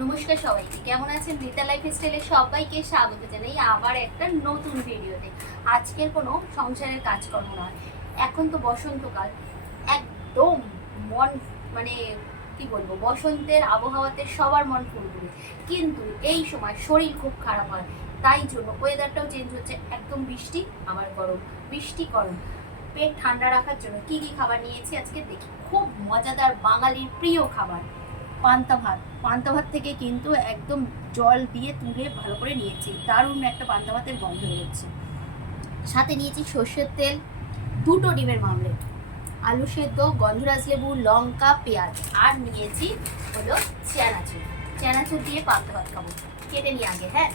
নমস্কার সবাইকে, কেমন আছেন? রীতা লাইফস্টাইলে সবাইকে স্বাগত জানাই আবার একটা নতুন ভিডিওতে। আজকের কোনো সংসারের কাজকর্ম নয়, এখন তো বসন্তকাল, একদম মন মানে কি বলবো, বসন্তের আবহাওয়াতে সবার মন ফুরফুরে, কিন্তু এই সময় শরীর খুব খারাপ হয়। তাই জন্য ওয়েদারটাও চেঞ্জ হচ্ছে, একদম বৃষ্টি আবার গরম, বৃষ্টি গরম। পেট ঠান্ডা রাখার জন্য কি কি খাবার নিয়েছি আজকে দেখি। খুব মজাদার বাঙালির প্রিয় খাবার পান্তা ভাত। পান্তা ভাত থেকে কিন্তু একদম জল দিয়ে তুলে ভালো করে নিয়েছি, দারুণ একটা পান্তা ভাতের গন্ধ বেরোচ্ছে। সাথে নিয়েছি সর্ষের তেল, দুটো ডিমের মামলেট, আলু সেদ্ধ, গন্ধরাজ লেবু, লঙ্কা, পেঁয়াজ, আর নিয়েছি হলো চানাচুর। চানাচুর দিয়ে পান্তা ভাত খাবো, কেটে নিই আগে। হ্যাঁ,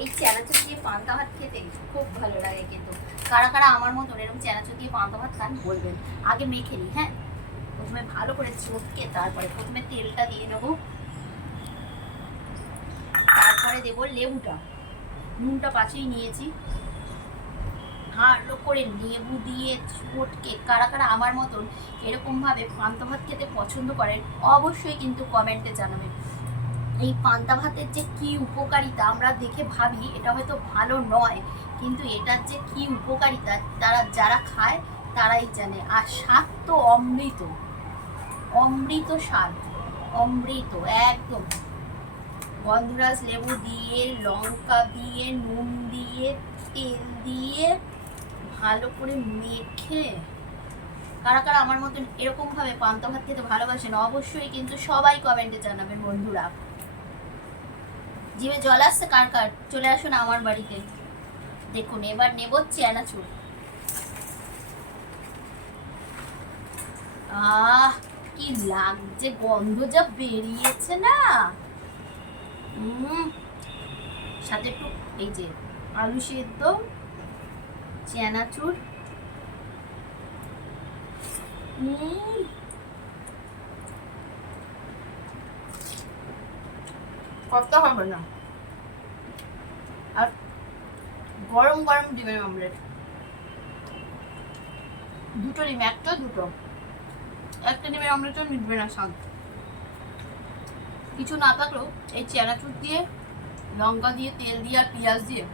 এই চানাচুর দিয়ে পান্তা ভাত খেতে খুব ভালো লাগে, কিন্তু কারা কারা আমার মতন এরকম চানাচুর দিয়ে পান্তা ভাত খান বলবেন। আগে মেখে নিই। হ্যাঁ, প্রথমে ভালো করে চটকে তারপরে প্রথমে তেলটা দিয়ে নেবো, তারপরে দেবো লেবুটা, নুনটা পাশেই নিয়েছি। ভালো করে লেবু দিয়ে চটকে কারা কারা আমার মতন এরকমভাবে পান্তা ভাত খেতে পছন্দ করেন অবশ্যই কিন্তু কমেন্টে জানাবেন। এই পান্তা ভাতের যে কি উপকারিতা, আমরা দেখে ভাবি এটা হয়তো ভালো নয়, কিন্তু এটার যে কি উপকারিতা যারা খায় তারাই জানে। আর স্বাদ তো অমৃত, অমৃত স্বাদ, অমৃত একদম। গন্ধরাজ লেবু দিয়ে, লঙ্কা দিয়ে, নুন দিয়ে, তেল দিয়ে ভালো করে মেখে কারা কারা আমার মতন এরকম ভাবে পান্তা ভাত খেতে ভালোবাসেন অবশ্যই কিন্তু সবাই কমেন্টে জানাবেন বন্ধুরা। জিভে জল আসছে কার কার, চলে আসুন আমার বাড়িতে। দেখুন এবার নেব চানাচুর। আহ, কি লাগছে, গন্ধ যা বেরিয়েছে না। সাথে একটু এই যে আলু সেদ্ধ, চানাচুর, কথা হবে না। আর গরম গরম ডিমের অমলেট, দুটো ডিম, একটা দুটো, একটা ডিমের অমলেটও মিটবে না স্বাদ। কিছু না থাকলেও এই চানাচুর দিয়ে, লঙ্কা দিয়ে, তেল দিয়ে আর পেঁয়াজ দিয়ে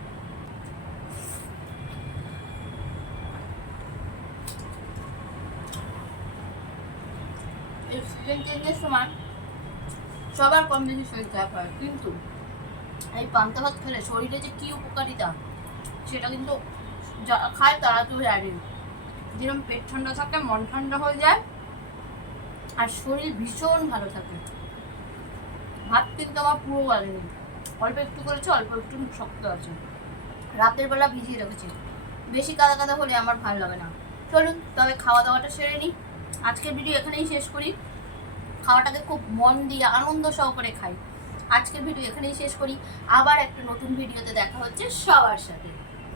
এই সিজন চেঞ্জের সময় সবার কম বেশি শরীর খারাপ হয়, কিন্তু এই পান্তা ভাত খেলে শরীরে যে কি উপকারিতা সেটা কিন্তু যারা খায় তারা তো জানে। যেরকম পেট ঠান্ডা থাকে, মন ঠান্ডা হয়ে যায়, আর শরীর ভীষণ ভালো থাকে। ভাত কিন্তু আমার পুরো গলেনি, অল্প একটু করেছে, অল্প একটু শক্ত আছে, রাতের বেলা ভিজিয়ে রেখেছি। বেশি কাদা কাদা হলে আমার ভালো লাগে না। চলুন তবে খাওয়া দাওয়াটা সেরে নিই। আজকের ভিডিও এখানেই শেষ করি। খাওয়াটাকে খুব মন দিয়ে আনন্দ সহকারে খাই। আজকের ভিডিও এখানেই শেষ করি, আবার একটা নতুন ভিডিওতে দেখা হচ্ছে সবার সাথে।